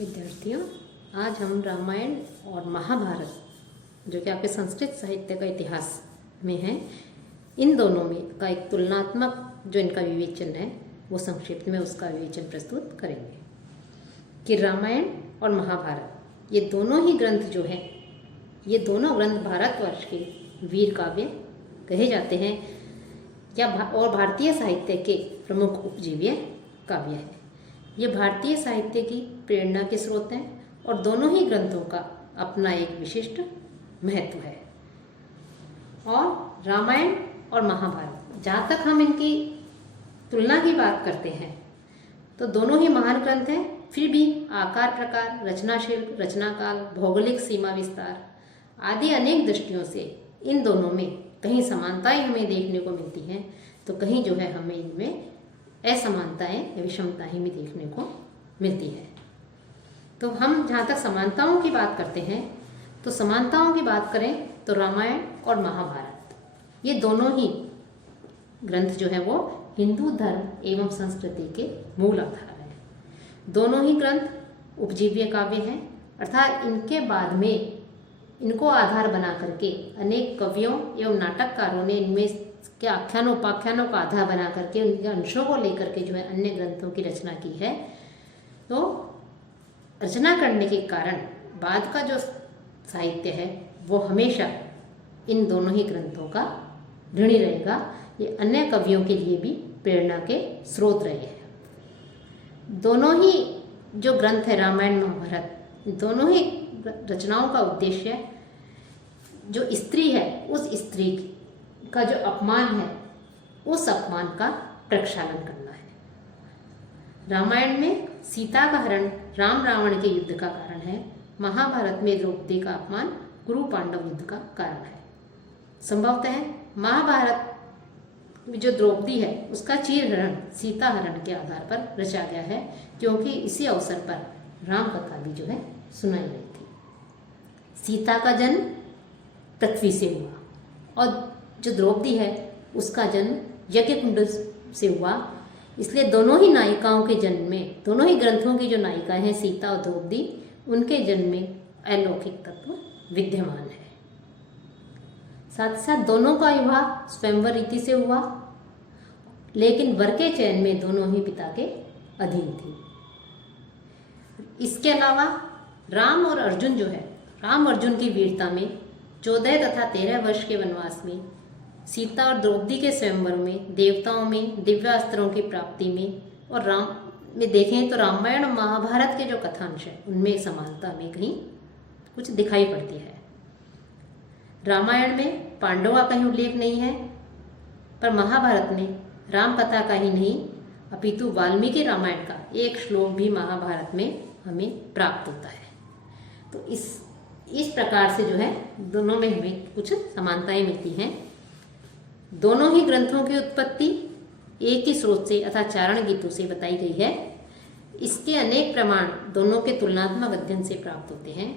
विद्यार्थियों, आज हम रामायण और महाभारत जो कि आपके संस्कृत साहित्य का इतिहास में है, इन दोनों में का एक तुलनात्मक जो इनका विवेचन है वो संक्षिप्त में उसका विवेचन प्रस्तुत करेंगे कि रामायण और महाभारत ये दोनों ही ग्रंथ जो हैं, ये दोनों ग्रंथ भारतवर्ष के वीर काव्य कहे जाते हैं या और भारतीय साहित्य के प्रमुख उपजीव्य काव्य हैं। ये भारतीय साहित्य की प्रेरणा के स्रोत हैं और दोनों ही ग्रंथों का अपना एक विशिष्ट महत्व है। और रामायण और महाभारत, जहाँ तक हम इनकी तुलना की बात करते हैं तो दोनों ही महान ग्रंथ हैं, फिर भी आकार प्रकार, रचना शिल्प, रचनाकाल, भौगोलिक सीमा विस्तार आदि अनेक दृष्टियों से इन दोनों में कहीं समानताएं हमें देखने को मिलती हैं तो कहीं जो है हमें इनमें असमानताएं या विषमताएं भी देखने को मिलती है। तो हम जहाँ तक समानताओं की बात करते हैं तो समानताओं की बात करें तो रामायण और महाभारत ये दोनों ही ग्रंथ जो है वो हिंदू धर्म एवं संस्कृति के मूल आधार हैं। दोनों ही ग्रंथ उपजीव्य काव्य हैं, अर्थात इनके बाद में इनको आधार बना करके अनेक कवियों एवं नाटककारों ने इनमें के आख्यानों उपाख्यानों का आधार बना करके उनके अंशों को लेकर के जो है अन्य ग्रंथों की रचना की है। तो रचना करने के कारण बाद का जो साहित्य है वो हमेशा इन दोनों ही ग्रंथों का ऋणी रहेगा। ये अन्य कवियों के लिए भी प्रेरणा के स्रोत रहे हैं। दोनों ही जो ग्रंथ है रामायण महाभारत, दोनों ही रचनाओं का उद्देश्य जो स्त्री है उस स्त्री का जो अपमान है उस अपमान का प्रक्षालन करना है। रामायण में सीता का हरण राम रावण के युद्ध का कारण है, महाभारत में द्रौपदी का अपमान कुरु पांडव युद्ध का कारण है। संभवतः महाभारत में जो द्रौपदी है उसका चीर हरण सीता हरण के आधार पर रचा गया है, क्योंकि इसी अवसर पर राम कथा भी जो है सुनाई गई थी। सीता का जन्म पृथ्वी से हुआ और जो द्रौपदी है उसका जन्म यज्ञ कुंड से हुआ। इसलिए दोनों ही नायिकाओं के जन्म में, दोनों ही ग्रंथों की जो नायिकाएं हैं सीता और द्रौपदी, उनके जन्म में अलौकिक तत्व विद्यमान है। साथ ही साथ दोनों का विवाह स्वयंवर रीति से हुआ, लेकिन वर के चयन में दोनों ही पिता के अधीन थी। इसके अलावा राम और अर्जुन जो है, राम अर्जुन की वीरता में 14 तथा 13 वर्ष के वनवास में, सीता और द्रौपदी के स्वयंवर में, देवताओं में, दिव्यास्त्रों की प्राप्ति में और राम में देखें तो रामायण और महाभारत के जो कथांश है उनमें समानता में कहीं कुछ दिखाई पड़ती है। रामायण में पांडवों का ही उल्लेख नहीं है, पर महाभारत में राम कथा का ही नहीं अपितु वाल्मीकि रामायण का एक श्लोक भी महाभारत में हमें प्राप्त होता है। तो इस प्रकार से जो है दोनों में हमें कुछ समानताएं मिलती हैं। दोनों ही ग्रंथों की उत्पत्ति एक ही स्रोत से अर्थात चारण गीतों से बताई गई है। इसके अनेक प्रमाण दोनों के तुलनात्मक अध्ययन से प्राप्त होते हैं।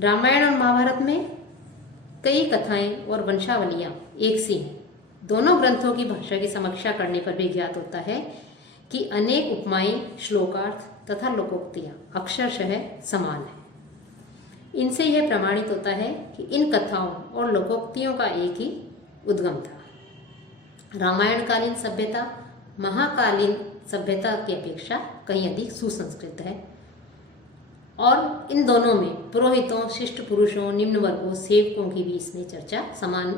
रामायण और महाभारत में कई कथाएं और वंशावलियां एक सी हैं। दोनों ग्रंथों की भाषा की समीक्षा करने पर भी ज्ञात होता है कि अनेक उपमाएं, श्लोकार्थ तथा लोकोक्तियां अक्षरशः समान हैं। इनसे यह प्रमाणित होता है कि इन कथाओं और लोकोक्तियों का एक ही उद्गम था। रामायणकालीन सभ्यता महाकालीन सभ्यता की अपेक्षा कहीं अधिक सुसंस्कृत है और इन दोनों में पुरोहितों, शिष्ट पुरुषों, निम्न वर्गों, सेवकों की भी इसमें चर्चा समान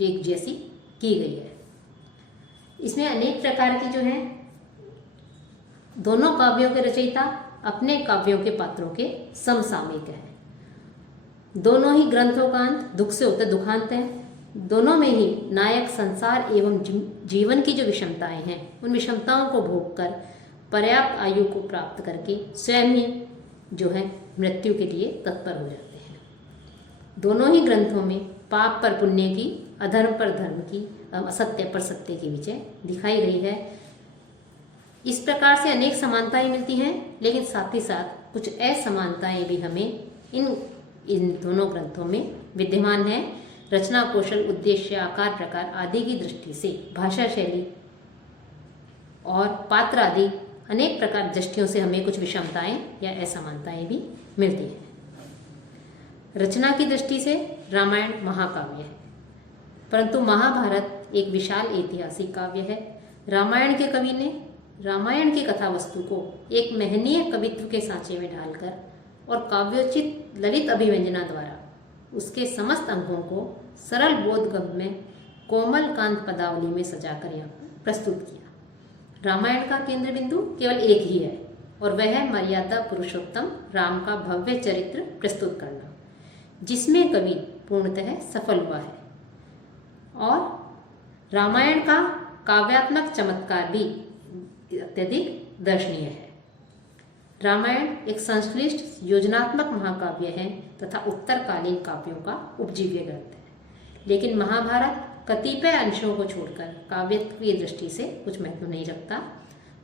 एक जैसी की गई है। इसमें अनेक प्रकार की जो है दोनों काव्यों के रचयिता अपने काव्यों के पात्रों के समसामयिक हैं। दोनों ही ग्रंथों का अंत दुख से होता दुखांत है। दोनों में ही नायक संसार एवं जीवन की जो विषमताएं हैं उन विषमताओं को भोग कर पर्याप्त आयु को प्राप्त करके स्वयं ही जो है मृत्यु के लिए तत्पर हो जाते हैं। दोनों ही ग्रंथों में पाप पर पुण्य की, अधर्म पर धर्म की, असत्य पर सत्य की विजय दिखाई गई है। इस प्रकार से अनेक समानताएं मिलती हैं, लेकिन साथ ही साथ कुछ असमानताएं भी हमें इन दोनों ग्रंथों में विद्यमान है। रचना कौशल, उद्देश्य, आकार प्रकार आदि की दृष्टि से, भाषा शैली और पात्र आदि अनेक प्रकार दृष्टियों से हमें कुछ विषमताएं या असमानताएं भी मिलती हैं। रचना की दृष्टि से रामायण महाकाव्य है, परंतु महाभारत एक विशाल ऐतिहासिक काव्य है। रामायण के कवि ने रामायण की कथा वस्तु को एक महनीय कवित्व के सांचे में ढालकर और काव्योचित ललित अभिव्यंजना द्वारा उसके समस्त अंगों को सरल बोधगम्य कोमल कांत पदावली में सजाकर यहाँ प्रस्तुत किया। रामायण का केंद्र बिंदु केवल एक ही है और वह है मर्यादा पुरुषोत्तम राम का भव्य चरित्र प्रस्तुत करना, जिसमें कवि पूर्णतः सफल हुआ है। और रामायण का काव्यात्मक चमत्कार भी अत्यधिक दर्शनीय है। रामायण एक संश्लिष्ट योजनात्मक महाकाव्य है तथा उत्तरकालीन काव्यों का उपजीव्य ग्रंथ है, लेकिन महाभारत कतिपय अंशों को छोड़कर काव्य की दृष्टि से कुछ महत्व नहीं रखता।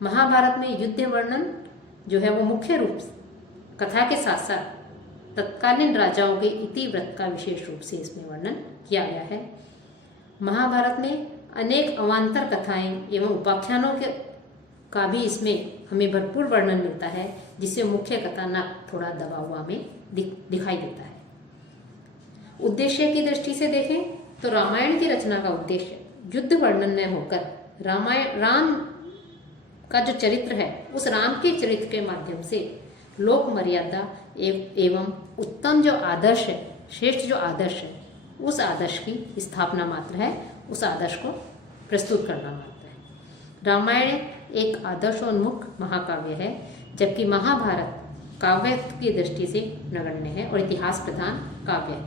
महाभारत में युद्ध वर्णन जो है वो मुख्य रूप से कथा के साथ साथ तत्कालीन राजाओं के इतिवृत्त का विशेष रूप से इसमें वर्णन किया गया है। महाभारत में अनेक अवान्तर कथाएं एवं उपाख्यानों का भी इसमें हमें भरपूर वर्णन मिलता है, जिससे मुख्य कथानक थोड़ा दबा हुआ हमें दिखाई देता है। उद्देश्य की दृष्टि से देखें तो रामायण की रचना का उद्देश्य युद्ध वर्णन न होकर राम का जो चरित्र है उस राम के चरित्र के माध्यम से लोक मर्यादा एवं उत्तम जो आदर्श है, श्रेष्ठ जो आदर्श है, उस आदर्श की स्थापना मात्र है, उस आदर्श को प्रस्तुत करना मात्र है। रामायण एक आदर्शोन्मुख महाकाव्य है, जबकि महाभारत काव्य की दृष्टि से नगण्य है और इतिहास प्रधान काव्य है।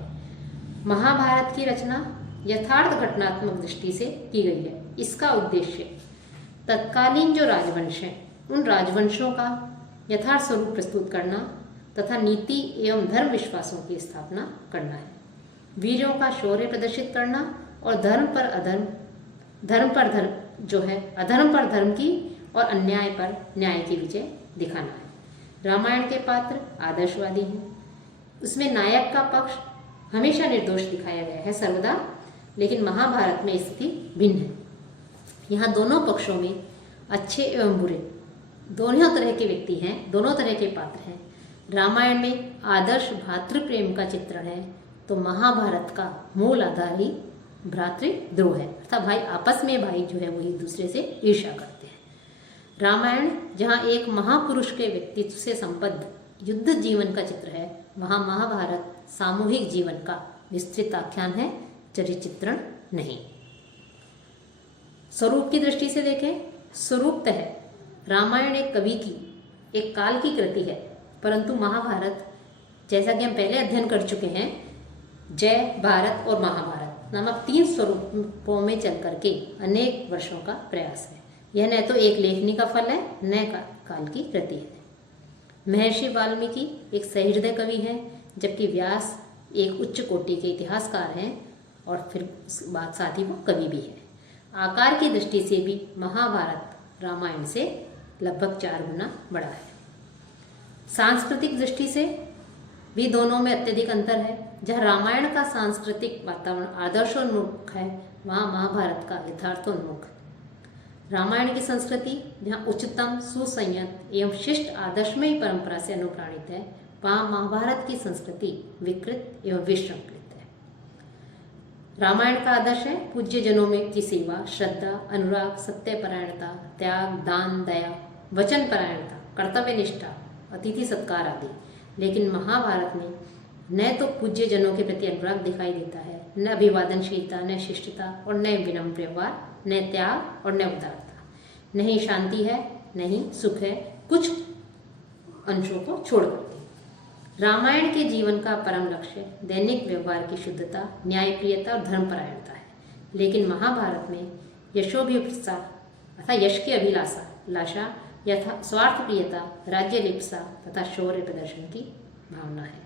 महाभारत की रचना यथार्थ घटनात्मक दृष्टि से की गई है। इसका उद्देश्य तत्कालीन जो राजवंश हैं उन राजवंशों का यथार्थ स्वरूप प्रस्तुत करना तथा नीति एवं धर्म विश्वासों की स्थापना करना है। वीरों का शौर्य प्रदर्शित करना और धर्म पर धर्म की और अन्याय पर न्याय की विजय दिखाना है। रामायण के पात्र आदर्शवादी हैं, उसमें नायक का पक्ष हमेशा निर्दोष दिखाया गया है सर्वदा, लेकिन महाभारत में स्थिति भिन्न है। यहाँ दोनों पक्षों में अच्छे एवं बुरे दोनों तरह के व्यक्ति हैं, दोनों तरह के पात्र हैं। रामायण में आदर्श भातृप्रेम का चित्रण है, तो महाभारत का मूल आधार ही भ्रातृद्रोह है, अर्थात भाई आपस में भाई जो है वो एक दूसरे से ईर्ष्या करते हैं। रामायण जहाँ एक महापुरुष के व्यक्तित्व से संबद्ध युद्ध जीवन का चित्र है, वहाँ महाभारत सामूहिक जीवन का विस्तृत आख्यान है, चरित्र चित्रण नहीं। स्वरूप की दृष्टि से देखें, स्वरूपतः रामायण एक कवि की एक काल की कृति है, परंतु महाभारत जैसा कि हम पहले अध्ययन कर चुके हैं, जय भारत और महाभारत नामक 3 स्वरूपों में चल करके अनेक वर्षों का प्रयास है। यह न तो एक लेखनी का फल है, न काल की कृति है। महर्षि वाल्मीकि एक सहृदय कवि हैं, जबकि व्यास एक उच्च कोटि के इतिहासकार हैं और फिर बात साथ ही वो कवि भी है। आकार की दृष्टि से भी महाभारत रामायण से लगभग 4 गुना बड़ा है। सांस्कृतिक दृष्टि से भी दोनों में अत्यधिक अंतर है। जहाँ रामायण का सांस्कृतिक वातावरण आदर्शोन्मुख है, वहाँ महाभारत का यथार्थोन्मुख। रामायण की संस्कृति जहाँ उच्चतम सुसंयत एवं शिष्ट आदर्शमयी परंपरा से अनुप्राणित है, वहाँ महाभारत की संस्कृति विकृत एवं विश्रंखलित है। रामायण का आदर्श है पूज्य जनों में की सेवा, श्रद्धा, अनुराग, सत्यपरायणता, त्याग, दान, दया, वचन परायणता, कर्तव्य निष्ठा, अतिथि सत्कार आदि। लेकिन महाभारत में न तो पूज्य जनों के प्रति अनुराग दिखाई देता है, न अभिवादनशीलता, न शिष्टता और न विनम्र व्यवहार, न त्याग और न उदारता। नहीं शांति है, नहीं सुख है, कुछ अंशों को छोड़कर। रामायण के जीवन का परम लक्ष्य दैनिक व्यवहार की शुद्धता, न्यायप्रियता और धर्मपरायणता है, लेकिन महाभारत में यशोभिप्सा अर्थात यश की अभिलाषा यथा स्वार्थ प्रियता, राज्य लिप्सा तथा शौर्य प्रदर्शन की भावना है।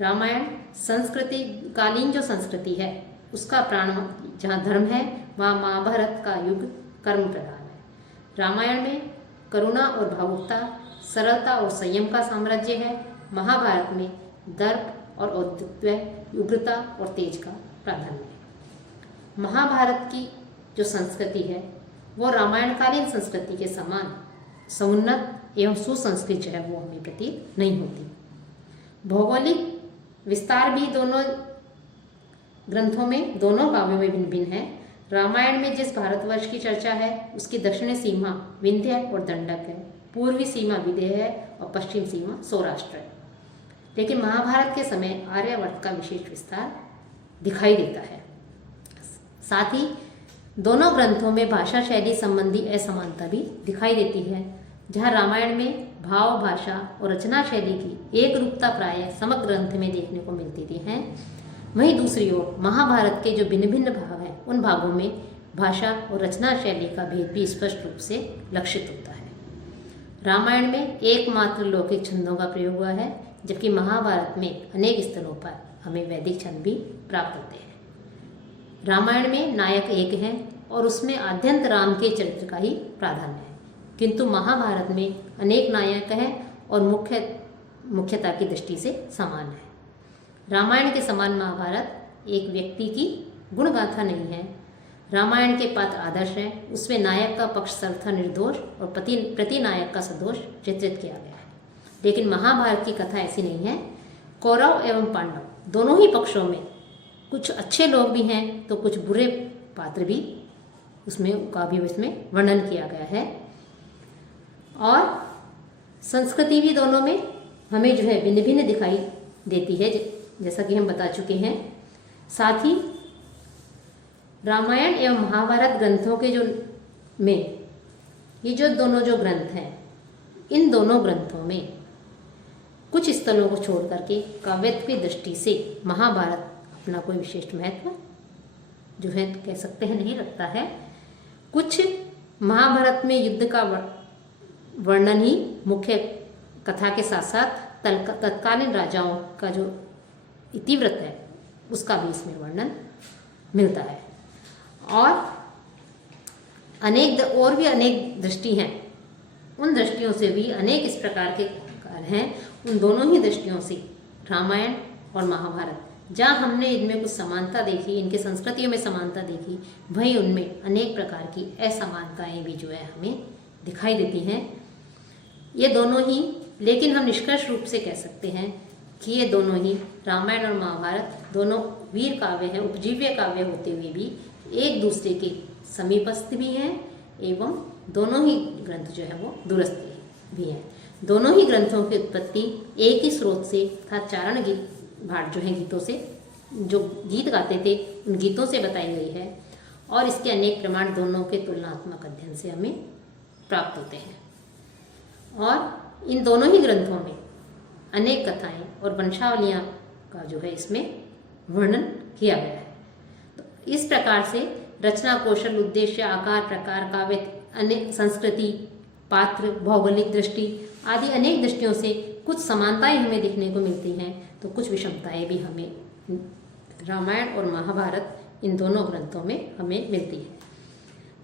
रामायण संस्कृति कालीन जो संस्कृति है उसका प्राण जहाँ धर्म है, वहाँ महाभारत का युग कर्म प्रधान है। रामायण में करुणा और भावुकता, सरलता और संयम का साम्राज्य है। महाभारत में दर्प और औद्योगिक उग्रता और तेज का प्राधान्य है। महाभारत की जो संस्कृति है वो रामायणकालीन संस्कृति के समान समुन्नत एवं सुसंस्कृत जो है वो हमें प्रतीत नहीं होती। भौगोलिक विस्तार भी दोनों ग्रंथों में, दोनों काव्यों में भिन्न भिन्न है। रामायण में जिस भारतवर्ष की चर्चा है उसकी दक्षिणी सीमा विंध्य और दंडक है, पूर्वी सीमा विदेह है और पश्चिम सीमा सौराष्ट्र है। लेकिन महाभारत के समय आर्यावर्त का विशेष विस्तार दिखाई देता है। साथ ही दोनों ग्रंथों में भाषा शैली संबंधी असमानता भी दिखाई देती है। जहाँ रामायण में भाव, भाषा और रचना शैली की एक रूपता प्राय समग्र ग्रंथ में देखने को मिलती थी है, वहीं दूसरी ओर महाभारत के जो भिन्न भिन्न भाग हैं उन भागों में भाषा और रचना शैली का भेद भी स्पष्ट रूप से लक्षित होता है। रामायण में एकमात्र लौकिक छंदों का प्रयोग हुआ है, जबकि महाभारत में अनेक स्थलों पर हमें वैदिक छंद भी प्राप्त होते हैं। रामायण में नायक एक है और उसमें आद्यंत राम के चरित्र का ही प्राधान्य है, किंतु महाभारत में अनेक नायक हैं और मुख्यता की दृष्टि से समान है। रामायण के समान महाभारत एक व्यक्ति की गुणगाथा नहीं है। रामायण के पात्र आदर्श हैं, उसमें नायक का पक्ष सर्वथा निर्दोष और प्रतिनायक का सदोष चित्रित किया गया है। लेकिन महाभारत की कथा ऐसी नहीं है। कौरव एवं पांडव दोनों ही पक्षों में कुछ अच्छे लोग भी हैं तो कुछ बुरे पात्र भी उसमें वर्णन किया गया है। और संस्कृति भी दोनों में हमें जो है भिन्न भिन्न दिखाई देती है, जैसा कि हम बता चुके हैं। साथ ही रामायण एवं महाभारत ग्रंथों के ये जो दोनों ग्रंथ हैं, इन दोनों ग्रंथों में कुछ स्थलों को छोड़ करके काव्यत्व की दृष्टि से महाभारत अपना कोई विशिष्ट महत्व जो है कह सकते हैं नहीं रखता है। कुछ महाभारत में युद्ध का वर्णन ही मुख्य कथा के साथ साथ तत्कालीन राजाओं का जो इतिवृत्त है उसका भी इसमें वर्णन मिलता है। और भी अनेक दृष्टि हैं, उन दृष्टियों से भी अनेक इस प्रकार के कार्य हैं। उन दोनों ही दृष्टियों से रामायण और महाभारत, जहाँ हमने इनमें कुछ समानता देखी, इनके संस्कृतियों में समानता देखी, वहीं उनमें अनेक प्रकार की असमानताएं भी जो है हमें दिखाई देती हैं। ये दोनों ही, लेकिन हम निष्कर्ष रूप से कह सकते हैं कि ये दोनों ही रामायण और महाभारत दोनों वीर काव्य हैं, उपजीव्य काव्य होते हुए भी एक दूसरे के समीपस्थ भी हैं एवं दोनों ही ग्रंथ जो है वो दूरस्थ भी हैं। दोनों ही ग्रंथों की उत्पत्ति एक ही स्रोत से अर्थात चारण गीत भाट जो है गीतों से, जो गीत गाते थे उन गीतों से बताई गई है और इसके अनेक प्रमाण दोनों के तुलनात्मक अध्ययन से हमें प्राप्त होते हैं। और इन दोनों ही ग्रंथों में अनेक कथाएं और वंशावलियाँ का जो है इसमें वर्णन किया गया है। तो इस प्रकार से रचना कौशल, उद्देश्य, आकार, प्रकार, काव्य, अनेक संस्कृति, पात्र, भौगोलिक दृष्टि आदि अनेक दृष्टियों से कुछ समानताएं हमें देखने को मिलती हैं, तो कुछ विषमताएं भी हमें रामायण और महाभारत इन दोनों ग्रंथों में हमें मिलती है।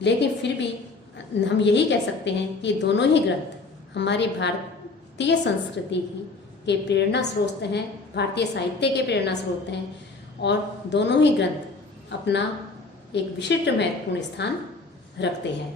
लेकिन फिर भी हम यही कह सकते हैं कि दोनों ही ग्रंथ हमारी भारतीय संस्कृति के प्रेरणा स्रोत हैं, भारतीय साहित्य के प्रेरणा स्रोत हैं और दोनों ही ग्रंथ अपना एक विशिष्ट महत्वपूर्ण स्थान रखते हैं।